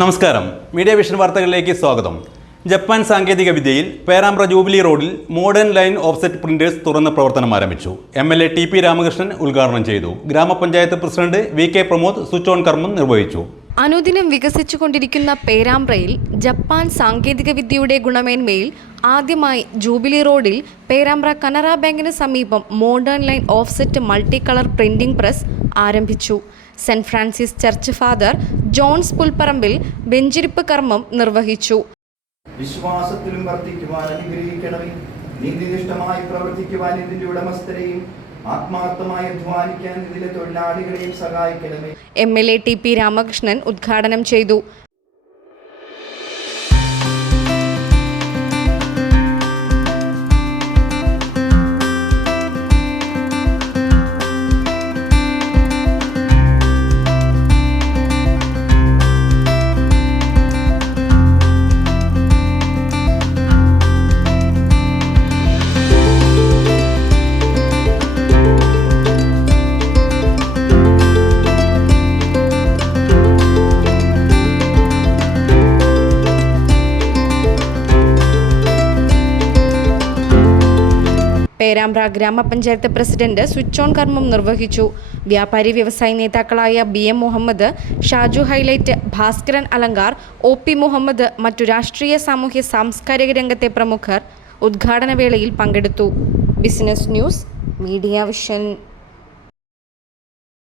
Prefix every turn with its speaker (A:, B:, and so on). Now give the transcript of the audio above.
A: നമസ്കാരം. Media vision വാർത്തകളിലേക്ക് സ്വാഗതം. ജപ്പാൻ സാങ്കേതിക വിദ്യയിൽ Perambra jubilee road modern line offset printers തുറന്ന പ്രവർത്തനം ആരംഭിച്ചു. M L A T P Ramakrishnan ഉദ്ഘാടനം ചെയ്തു. ഗ്രാമപഞ്ചായത്ത് president V K Pramod switch on കർമ്മം നിർവഹിച്ചു.
B: അനുദിനം വികസിച്ചുകൊണ്ടിരിക്കുന്ന പേരാമ്പ്രയിൽ ജപ്പാൻ സാങ്കേതികവിദ്യയുടെ ഗുണമേന്മയിൽ ആദ്യമായി ജൂബിലി റോഡിൽ പേരാമ്പ്ര കനറ ബാങ്കിന് സമീപം modern line offset multi colour printing press ആരംഭിച്ചു. Saint Francis church father Johns Pulpparambil വെഞ്ചിരിപ്പ് കർമ്മം നിർവഹിച്ചു.
C: വിശ്വാസത്തിലും വർദ്ധിക്കുവാൻ അനുഗ്രഹിക്കണമേ. നീതിനിഷ്ഠമായി പ്രവർത്തിക്കുവാൻ ഇതിന്റെ ഉടമസ്ഥരെയും ആത്മാർത്ഥമായി അധ്വാനിക്കാൻ ഇതിലെ
B: M L A T P Ramakrishnan ഉദ്ഘാടനം ചെയ്തു. പേരാമ്പ്ര ഗ്രാമപഞ്ചായത്ത് പ്രസിഡന്റ് സ്വിച്ച് ഓൺ കർമ്മം നിർവഹിച്ചു. വ്യാപാരി വ്യവസായി നേതാക്കളായ B M Muhammad Shaju highlight Bhaskaran Alankar O P Muhammad മറ്റു രാഷ്ട്രീയ സാമൂഹ്യ സാംസ്കാരിക രംഗത്തെ പ്രമുഖർ ഉദ്ഘാടന വേളയിൽ പങ്കെടുത്തു. Business news media vision.